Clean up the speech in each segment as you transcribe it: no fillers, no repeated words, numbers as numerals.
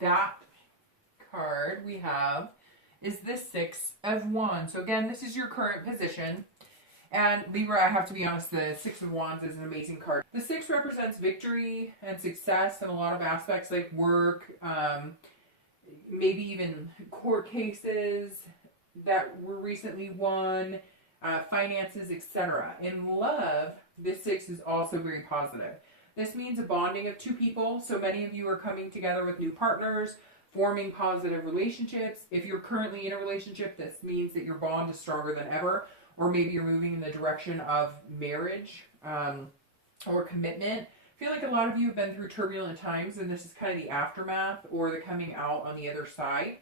That card we have is the Six of Wands. So again, this is your current position. And Libra, I have to be honest, the Six of Wands is an amazing card. The Six represents victory and success in a lot of aspects, like work, maybe even court cases that were recently won, finances, etc. In love, this Six is also very positive. This means a bonding of two people. So many of you are coming together with new partners, forming positive relationships. If you're currently in a relationship, this means that your bond is stronger than ever. Or maybe you're moving in the direction of marriage or commitment. I feel like a lot of you have been through turbulent times, and this is kind of the aftermath or the coming out on the other side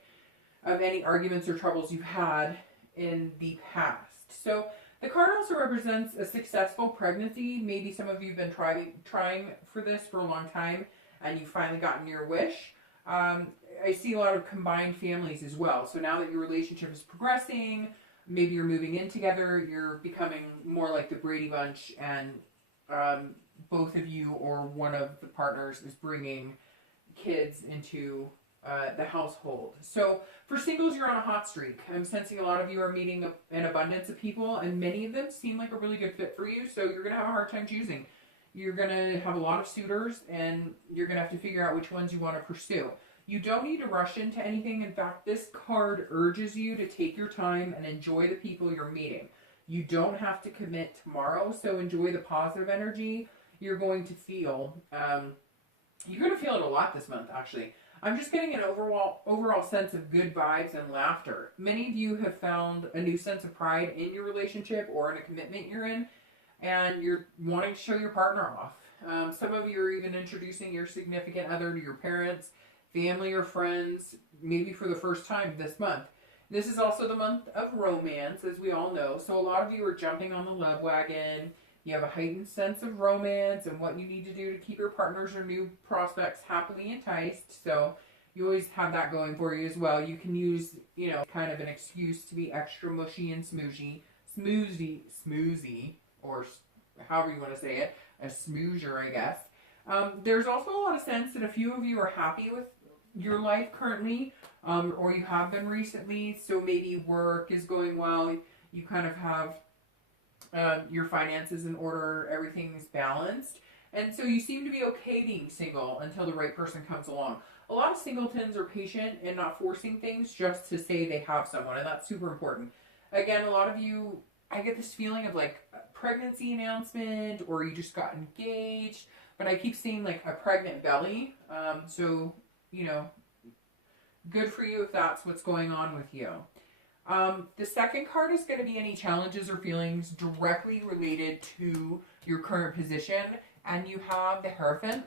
of any arguments or troubles you've had in the past. So the card also represents a successful pregnancy. Maybe some of you have been trying for this for a long time, and you've finally gotten your wish. I see a lot of combined families as well. So now that your relationship is progressing, maybe you're moving in together, you're becoming more like the Brady Bunch, and both of you or one of the partners is bringing kids into the household. So for singles, you're on a hot streak. I'm sensing a lot of you are meeting an abundance of people, and many of them seem like a really good fit for you, so you're going to have a hard time choosing. You're going to have a lot of suitors, and you're going to have to figure out which ones you want to pursue. You don't need to rush into anything. In fact, this card urges you to take your time and enjoy the people you're meeting. You don't have to commit tomorrow, so enjoy the positive energy you're going to feel. You're going to feel it a lot this month, actually. I'm just getting an overall sense of good vibes and laughter. Many of you have found a new sense of pride in your relationship or in a commitment you're in, and you're wanting to show your partner off. Some of you are even introducing your significant other to your parents, family, or friends, maybe for the first time this month. This is also the month of romance, as we all know. So a lot of you are jumping on the love wagon. You have a heightened sense of romance and what you need to do to keep your partners or new prospects happily enticed. So you always have that going for you as well. You can use, kind of an excuse to be extra mushy and smoozy, or however you want to say it, a smoozer, I guess. There's also a lot of sense that a few of you are happy with your life currently, or you have been recently. So maybe work is going well. You kind of have your finances in order, everything's balanced. And so you seem to be okay being single until the right person comes along. A lot of singletons are patient and not forcing things just to say they have someone, and that's super important. Again, a lot of you, I get this feeling of like a pregnancy announcement, or you just got engaged, but I keep seeing like a pregnant belly. So, good for you if that's what's going on with you. The second card is going to be any challenges or feelings directly related to your current position. And you have the Hierophant.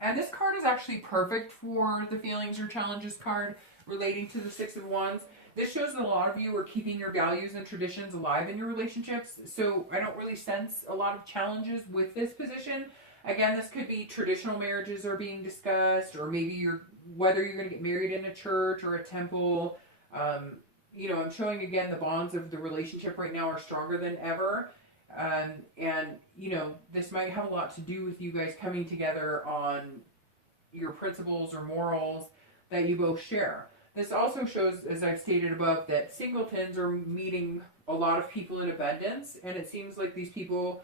And this card is actually perfect for the feelings or challenges card relating to the Six of Wands. This shows that a lot of you are keeping your values and traditions alive in your relationships. So I don't really sense a lot of challenges with this position. Again, this could be traditional marriages are being discussed, or maybe whether you're going to get married in a church or a temple. I'm showing again the bonds of the relationship right now are stronger than ever. This might have a lot to do with you guys coming together on your principles or morals that you both share. This also shows, as I've stated above, that singletons are meeting a lot of people in abundance, and it seems like these people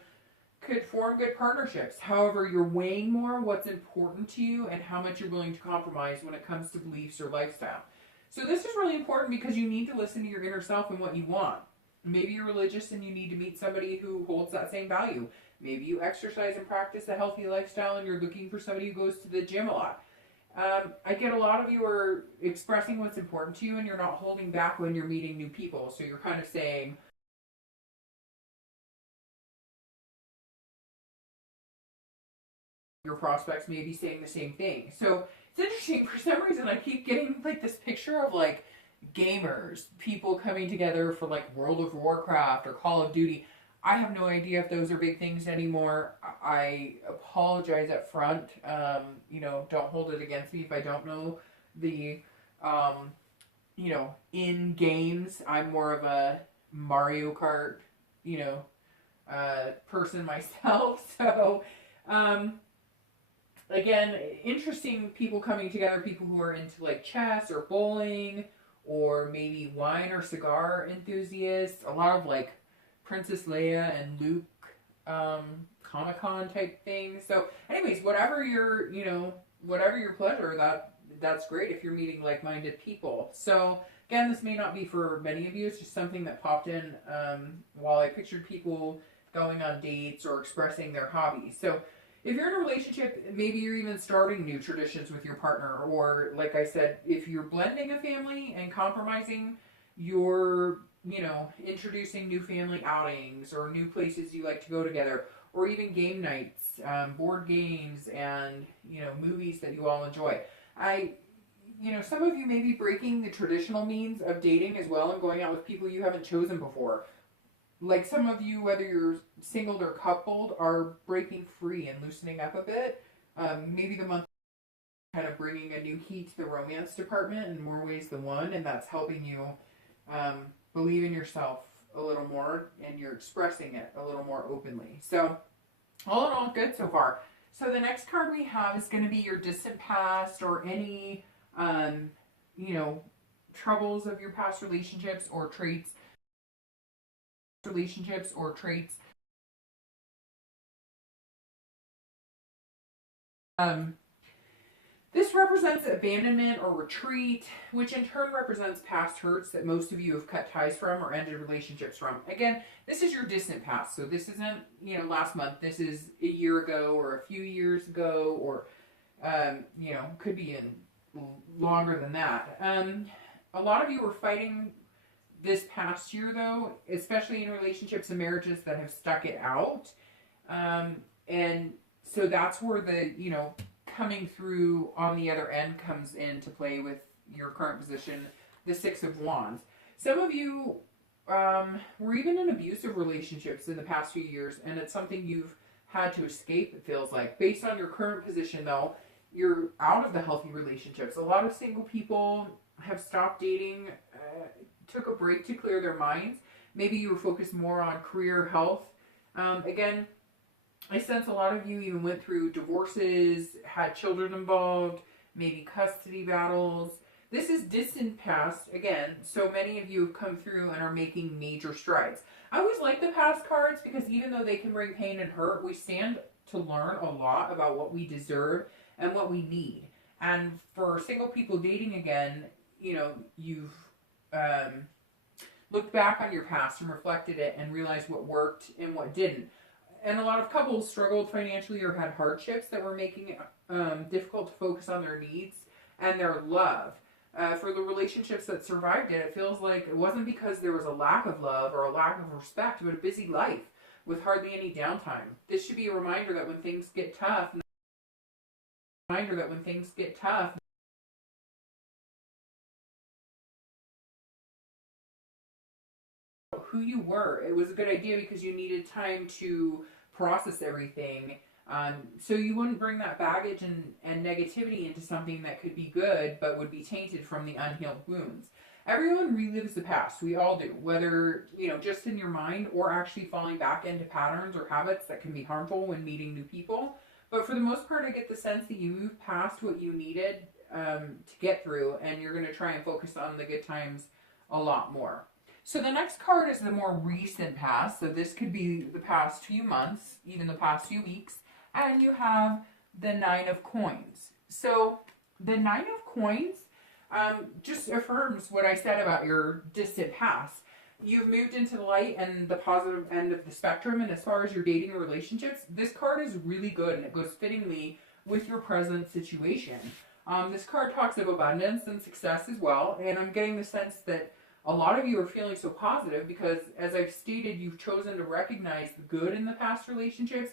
could form good partnerships. However, you're weighing more what's important to you and how much you're willing to compromise when it comes to beliefs or lifestyle. So this is really important because you need to listen to your inner self and what you want. Maybe you're religious and you need to meet somebody who holds that same value. Maybe you exercise and practice a healthy lifestyle and you're looking for somebody who goes to the gym a lot. I get a lot of you are expressing what's important to you, and you're not holding back when you're meeting new people. So you're kind of saying, your prospects may be saying the same thing. So it's interesting, for some reason I keep getting like this picture of like gamers, people coming together for like World of Warcraft or Call of Duty. I have no idea if those are big things anymore. I apologize up front. Don't hold it against me if I don't know the, in games. I'm more of a Mario Kart, person myself. So, again, interesting people coming together, people who are into like chess or bowling or maybe wine or cigar enthusiasts. A lot of like Princess Leia and Luke Comic-Con type things. So anyways, whatever your, whatever your pleasure, that's great if you're meeting like-minded people. So again, this may not be for many of you. It's just something that popped in while I pictured people going on dates or expressing their hobbies. So if you're in a relationship, maybe you're even starting new traditions with your partner, or like I said, if you're blending a family and compromising, you're, introducing new family outings or new places you like to go together, or even game nights, board games, and, movies that you all enjoy. Some of you may be breaking the traditional means of dating as well and going out with people you haven't chosen before. Like some of you, whether you're singled or coupled, are breaking free and loosening up a bit. Maybe the month kind of bringing a new heat to the romance department in more ways than one, and that's helping you believe in yourself a little more, and you're expressing it a little more openly. So all in all, good so far. So the next card we have is going to be your distant past, or any, troubles of your past relationships or traits. This represents abandonment or retreat, which in turn represents past hurts that most of you have cut ties from or ended relationships from. Again, this is your distant past. So this isn't, last month. This is a year ago or a few years ago, or, could be in longer than that. A lot of you were fighting this past year, though, especially in relationships and marriages that have stuck it out. And so that's where the, coming through on the other end comes into play with your current position, the Six of Wands. Some of you were even in abusive relationships in the past few years, and it's something you've had to escape, it feels like. Based on your current position, though, you're out of the healthy relationships. A lot of single people have stopped dating, took a break to clear their minds. Maybe you were focused more on career, health. Again, I sense a lot of you even went through divorces, had children involved, maybe custody battles. This is distant past, again, so many of you have come through and are making major strides. I always like the past cards because even though they can bring pain and hurt, we stand to learn a lot about what we deserve and what we need. And for single people dating again, you've looked back on your past and reflected it and realized what worked and what didn't. And a lot of couples struggled financially or had hardships that were making it difficult to focus on their needs and their love. For the relationships that survived it, it feels like it wasn't because there was a lack of love or a lack of respect, but a busy life with hardly any downtime. This should be a reminder that when things get tough, who you were. It was a good idea because you needed time to process everything, so you wouldn't bring that baggage and negativity into something that could be good but would be tainted from the unhealed wounds. Everyone relives the past. We all do, whether just in your mind or actually falling back into patterns or habits that can be harmful when meeting new people. But for the most part, I get the sense that you moved past what you needed to get through, and you're going to try and focus on the good times a lot more. So the next card is the more recent past. So this could be the past few months, even the past few weeks. And you have the Nine of Coins. So the Nine of Coins just affirms what I said about your distant past. You've moved into the light and the positive end of the spectrum. And as far as your dating and relationships, this card is really good, and it goes fittingly with your present situation. This card talks of abundance and success as well. And I'm getting the sense that a lot of you are feeling so positive because, as I've stated, you've chosen to recognize the good in the past relationships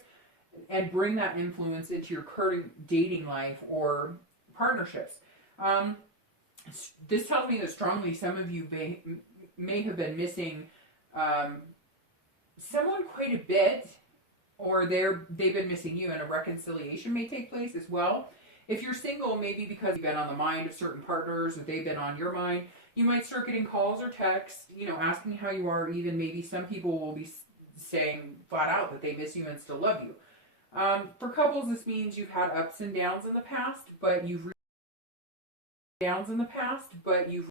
and bring that influence into your current dating life or partnerships. This tells me that strongly some of you may have been missing someone quite a bit, or they've been missing you, and a reconciliation may take place as well. If you're single, maybe because you've been on the mind of certain partners or they've been on your mind, you might start getting calls or texts, asking how you are. Even maybe some people will be saying flat out that they miss you and still love you. For couples, this means you've had ups and downs in the past, but you've downs in the past, but you've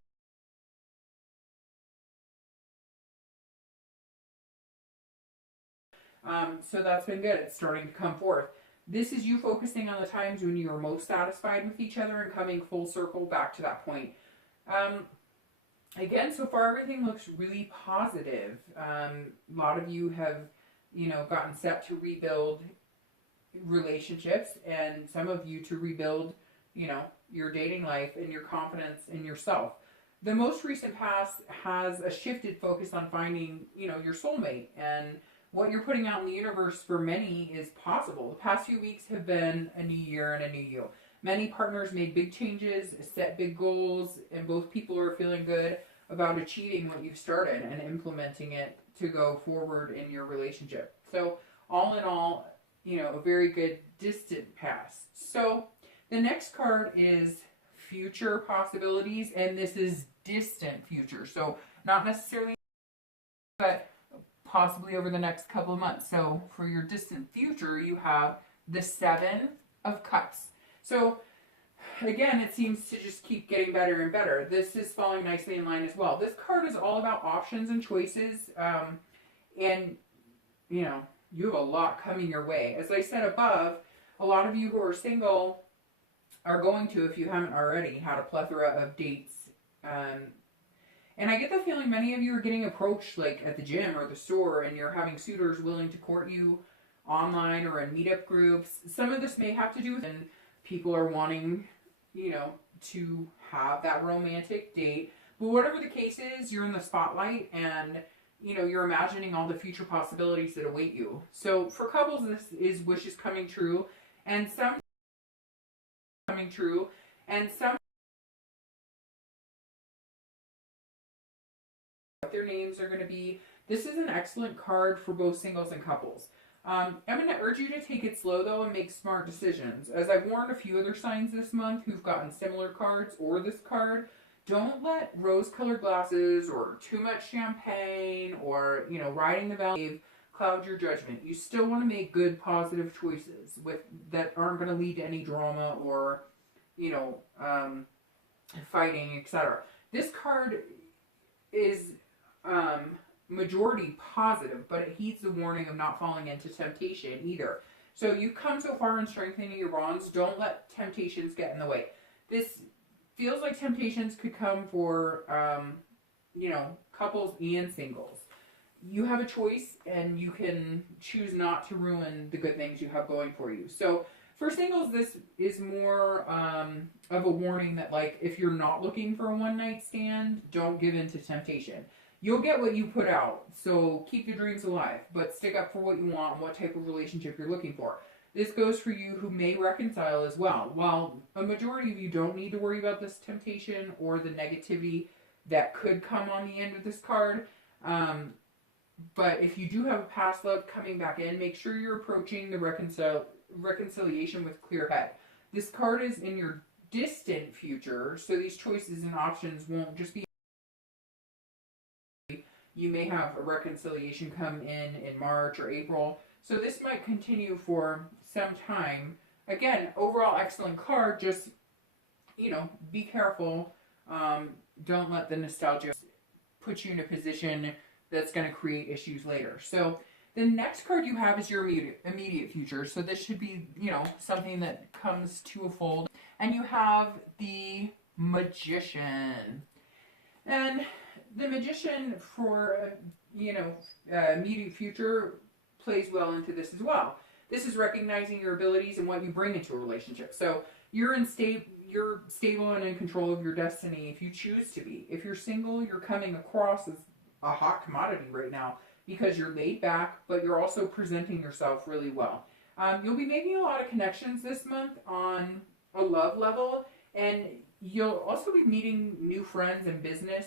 so that's been good. It's starting to come forth. This is you focusing on the times when you were most satisfied with each other and coming full circle back to that point. Again, so far everything looks really positive. A lot of you have, gotten set to rebuild relationships, and some of you to rebuild, your dating life and your confidence in yourself. The most recent past has a shifted focus on finding, your soulmate, and what you're putting out in the universe for many is possible. The past few weeks have been a new year and a new you. Many partners made big changes, set big goals, and both people are feeling good about achieving what you've started and implementing it to go forward in your relationship. So all in all, a very good distant past. So the next card is future possibilities, and this is distant future. So not necessarily, but possibly over the next couple of months. So for your distant future, you have the 7 of Cups. So again, it seems to just keep getting better and better. This is falling nicely in line as well. This card is all about options and choices. And, you have a lot coming your way. As I said above, a lot of you who are single are going to, if you haven't already, had a plethora of dates. And I get the feeling many of you are getting approached like at the gym or the store, and you're having suitors willing to court you online or in meetup groups. Some of this may have to do with people are wanting, to have that romantic date. But whatever the case is, you're in the spotlight, and you're imagining all the future possibilities that await you. So for couples, this is wishes coming true, and some what their names are going to be. This is an excellent card for both singles and couples. I'm going to urge you to take it slow, though, and make smart decisions. As I've warned a few other signs this month who've gotten similar cards or this card, don't let rose-colored glasses or too much champagne or, riding the wave cloud your judgment. You still want to make good, positive choices that aren't going to lead to any drama or, fighting, etc. This card is majority positive, but it heeds the warning of not falling into temptation either. So you've come so far in strengthening your bonds. Don't let temptations get in the way. This feels like temptations could come for, couples and singles. You have a choice, and you can choose not to ruin the good things you have going for you. So for singles, this is more of a warning that, like, if you're not looking for a one-night stand, don't give in to temptation. You'll get what you put out, so keep your dreams alive, but stick up for what you want and what type of relationship you're looking for. This goes for you who may reconcile as well. While a majority of you don't need to worry about this temptation or the negativity that could come on the end of this card, but if you do have a past love coming back in, make sure you're approaching the reconciliation with clear head. This card is in your distant future, so these choices and options won't just be. You may have a reconciliation come in March or April. So this might continue for some time. Again, overall excellent card. Just, be careful. Don't let the nostalgia put you in a position that's going to create issues later. So the next card you have is your immediate future. So this should be, something that comes to a fold. And you have the Magician. And the Magician for, immediate future plays well into this as well. This is recognizing your abilities and what you bring into a relationship. So you're stable and in control of your destiny if you choose to be. If you're single, you're coming across as a hot commodity right now because you're laid back, but you're also presenting yourself really well. You'll be making a lot of connections this month on a love level, and you'll also be meeting new friends and business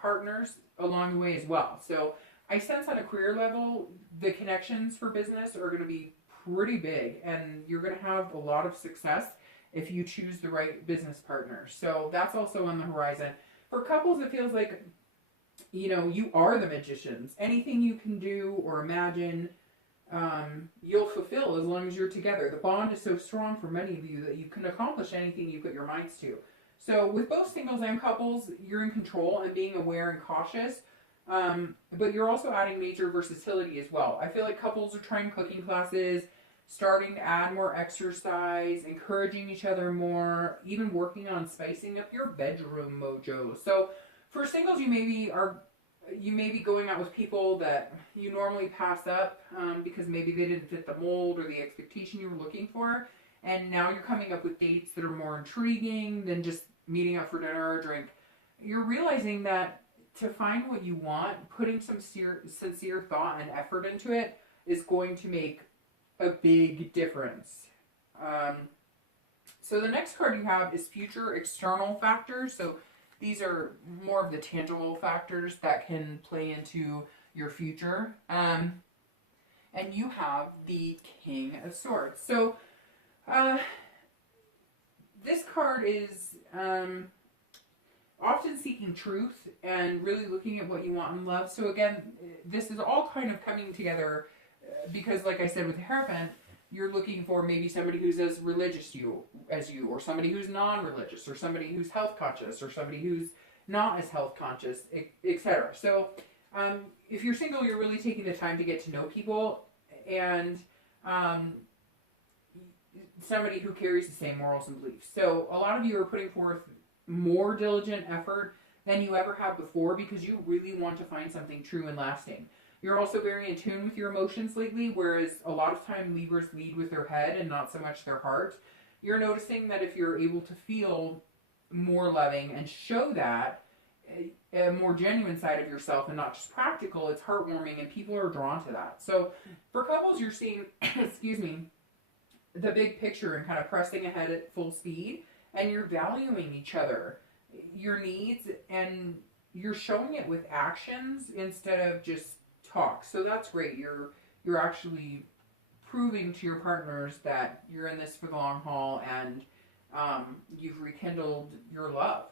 partners along the way as well. So I sense on a career level, the connections for business are going to be pretty big, and you're going to have a lot of success if you choose the right business partner. So that's also on the horizon. For couples, it feels like, you are the magicians. Anything you can do or imagine you'll fulfill as long as you're together. The bond is so strong for many of you that you can accomplish anything you put your minds to. So with both singles and couples, you're in control and being aware and cautious. But you're also adding major versatility as well. I feel like couples are trying cooking classes, starting to add more exercise, encouraging each other more, even working on spicing up your bedroom mojo. So for singles, you may be going out with people that you normally pass up because maybe they didn't fit the mold or the expectation you were looking for. And now you're coming up with dates that are more intriguing than just meeting up for dinner or a drink. You're realizing that to find what you want, putting some sincere thought and effort into it is going to make a big difference. So the next card you have is future external factors. So these are more of the tangible factors that can play into your future. And you have the King of Swords. So this card is often seeking truth and really looking at what you want in love. So again, this is all kind of coming together because, like I said, with the Hierophant, you're looking for maybe somebody who's as religious as you, or somebody who's non-religious, or somebody who's health conscious, or somebody who's not as health conscious, etc. So if you're single, you're really taking the time to get to know people, and somebody who carries the same morals and beliefs. So a lot of you are putting forth more diligent effort than you ever have before because you really want to find something true and lasting. You're also very in tune with your emotions lately, whereas a lot of time Libras lead with their head and not so much their heart. You're noticing that if you're able to feel more loving and show that, a more genuine side of yourself and not just practical, it's heartwarming and people are drawn to that. So for couples, you're seeing, excuse me, the big picture and kind of pressing ahead at full speed, and you're valuing each other, your needs, and you're showing it with actions instead of just talk. So that's great. You're actually proving to your partners that you're in this for the long haul, and you've rekindled your love.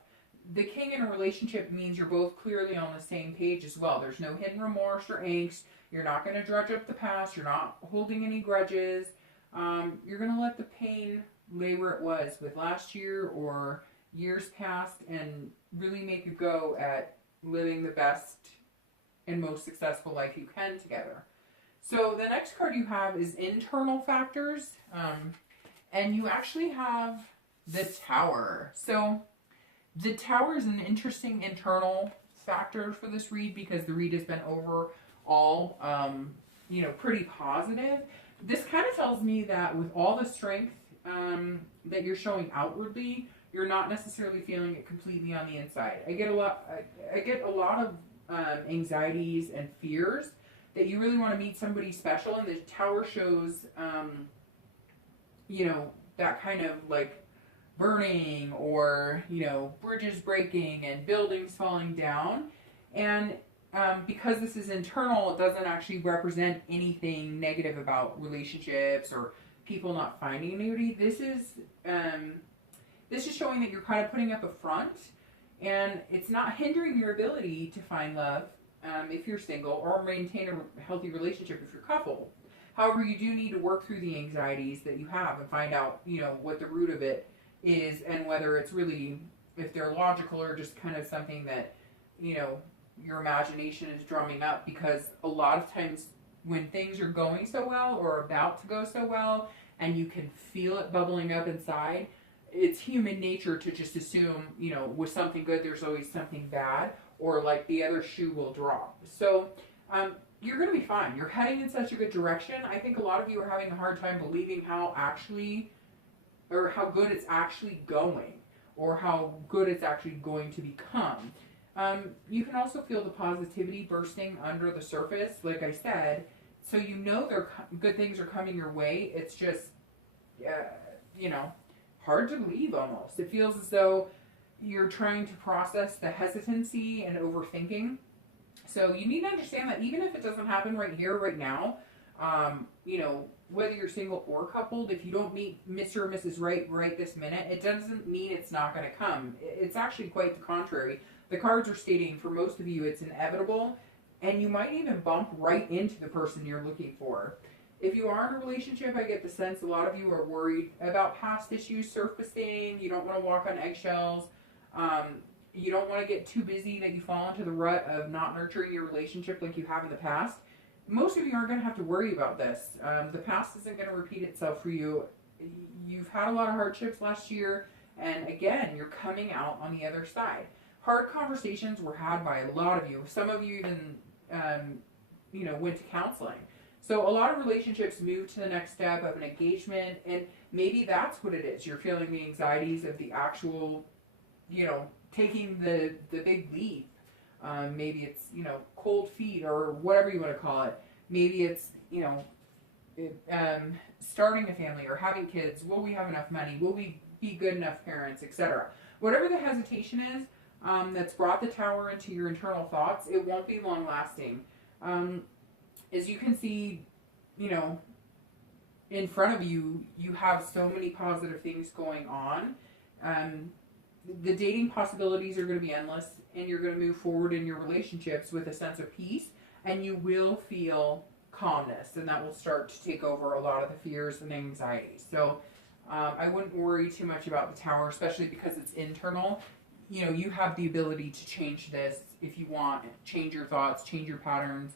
The King in a relationship means you're both clearly on the same page as well. There's no hidden remorse or angst. You're not going to drudge up the past. You're not holding any grudges. You're going to let the pain lay where it was with last year or years past and really make a go at living the best and most successful life you can together. So the next card you have is internal factors, and you actually have the Tower. So the Tower is an interesting internal factor for this read because the read has been overall, pretty positive. This kind of tells me that with all the strength that you're showing outwardly, you're not necessarily feeling it completely on the inside. I get a lot of anxieties and fears that you really want to meet somebody special, and the Tower shows, that kind of like burning or, bridges breaking and buildings falling down. And because this is internal, it doesn't actually represent anything negative about relationships or people not finding anybody. This is showing that you're kind of putting up a front, and it's not hindering your ability to find love if you're single, or maintain a healthy relationship if you're coupled. However, you do need to work through the anxieties that you have and find out, what the root of it is, and whether it's really, if they're logical or just kind of something that, your imagination is drumming up. Because a lot of times when things are going so well or about to go so well and you can feel it bubbling up inside, it's human nature to just assume, with something good there's always something bad, or like the other shoe will drop. So you're going to be fine. You're heading in such a good direction. I think a lot of you are having a hard time believing how good it's actually going, or how good it's actually going to become. You can also feel the positivity bursting under the surface, like I said, so good things are coming your way. It's just, hard to believe almost. It feels as though you're trying to process the hesitancy and overthinking. So you need to understand that even if it doesn't happen right here, right now, whether you're single or coupled, if you don't meet Mr. or Mrs. Right this minute, it doesn't mean it's not going to come. It's actually quite the contrary. The cards are stating for most of you it's inevitable, and you might even bump right into the person you're looking for. If you are in a relationship, I get the sense a lot of you are worried about past issues surfacing. You don't want to walk on eggshells. You don't want to get too busy that you fall into the rut of not nurturing your relationship like you have in the past. Most of you aren't going to have to worry about this. The past isn't going to repeat itself for you. You've had a lot of hardships last year, and again, you're coming out on the other side. Hard conversations were had by a lot of you. Some of you even, went to counseling. So a lot of relationships move to the next step of an engagement, and maybe that's what it is. You're feeling the anxieties of the actual, taking the big leap. Maybe it's, cold feet or whatever you want to call it. Maybe it's, starting a family or having kids. Will we have enough money? Will we be good enough parents, etc.? Whatever the hesitation is that's brought the Tower into your internal thoughts, it won't be long lasting. As you can see, in front of you, you have so many positive things going on. The dating possibilities are going to be endless, and you're going to move forward in your relationships with a sense of peace, and you will feel calmness, and that will start to take over a lot of the fears and anxieties. So I wouldn't worry too much about the Tower, especially because it's internal. You have the ability to change this if you want. Change your thoughts, change your patterns,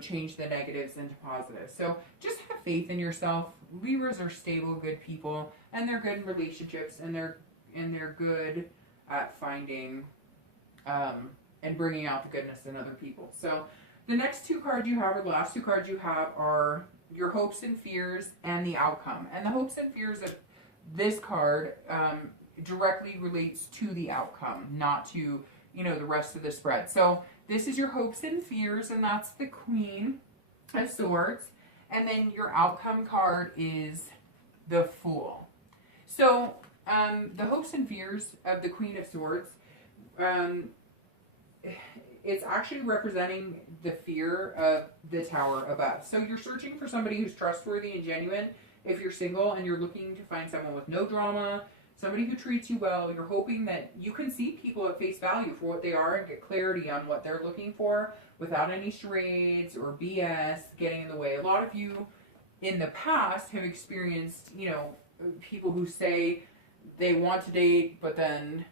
change the negatives into positives. So just have faith in yourself. Libras are stable, good people, and they're good in relationships, and they're good at finding and bringing out the goodness in other people. So the next two cards you have, or the last two cards you have, are your hopes and fears and the outcome. And the hopes and fears of this card directly relates to the outcome, not to, the rest of the spread. So this is your hopes and fears, and that's the Queen of Swords. And then your outcome card is the Fool. So the hopes and fears of the Queen of Swords, it's actually representing the fear of the Tower above. So you're searching for somebody who's trustworthy and genuine if you're single, and you're looking to find someone with no drama, somebody who treats you well. You're hoping that you can see people at face value for what they are and get clarity on what they're looking for without any charades or BS getting in the way. A lot of you in the past have experienced, people who say they want to date, but then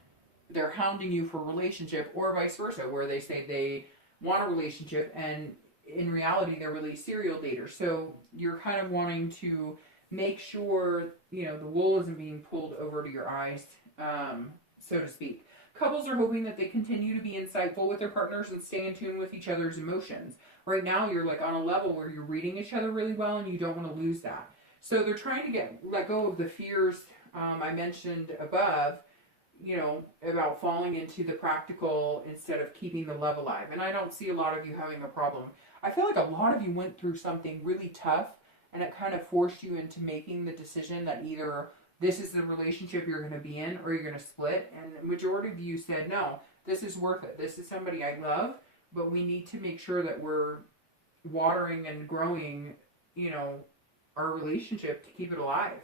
they're hounding you for a relationship, or vice versa, where they say they want a relationship and in reality they're really serial daters. So you're kind of wanting to make sure, the wool isn't being pulled over to your eyes, so to speak. Couples are hoping that they continue to be insightful with their partners and stay in tune with each other's emotions. Right now, you're like on a level where you're reading each other really well, and you don't want to lose that. So they're trying to let go of the fears I mentioned above, about falling into the practical instead of keeping the love alive. And I don't see a lot of you having a problem. I feel like a lot of you went through something really tough, and it kind of forced you into making the decision that either this is the relationship you're going to be in or you're going to split. And the majority of you said, no, this is worth it. This is somebody I love, but we need to make sure that we're watering and growing, our relationship to keep it alive.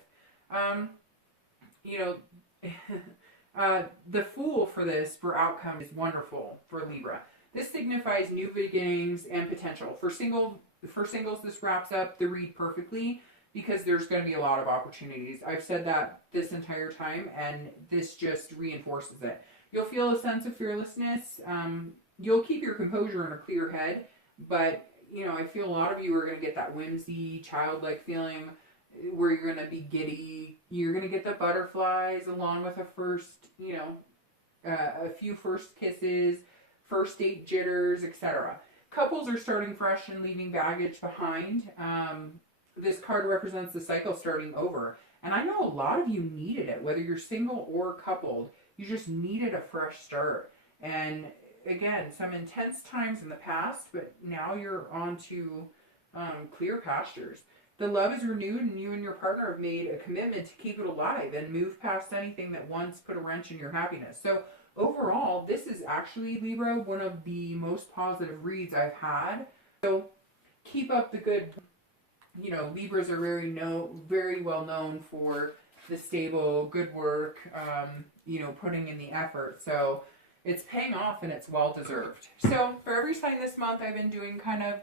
The Fool for outcome is wonderful for Libra. This signifies new beginnings and potential. For singles, this wraps up the read perfectly because there's going to be a lot of opportunities. I've said that this entire time, and this just reinforces it. You'll feel a sense of fearlessness. You'll keep your composure and a clear head, but I feel a lot of you are going to get that whimsy, childlike feeling where you're going to be giddy. You're going to get the butterflies along with a few first kisses, first date jitters, etc. Couples are starting fresh and leaving baggage behind. This card represents the cycle starting over. And I know a lot of you needed it, whether you're single or coupled. You just needed a fresh start. And again, some intense times in the past, but now you're on to clear pastures. The love is renewed, and you and your partner have made a commitment to keep it alive and move past anything that once put a wrench in your happiness. So overall, this is actually, Libra, one of the most positive reads I've had. So keep up the good. Libras are very well known for the stable, good work, putting in the effort. So it's paying off, and it's well deserved. So for every sign this month, I've been doing kind of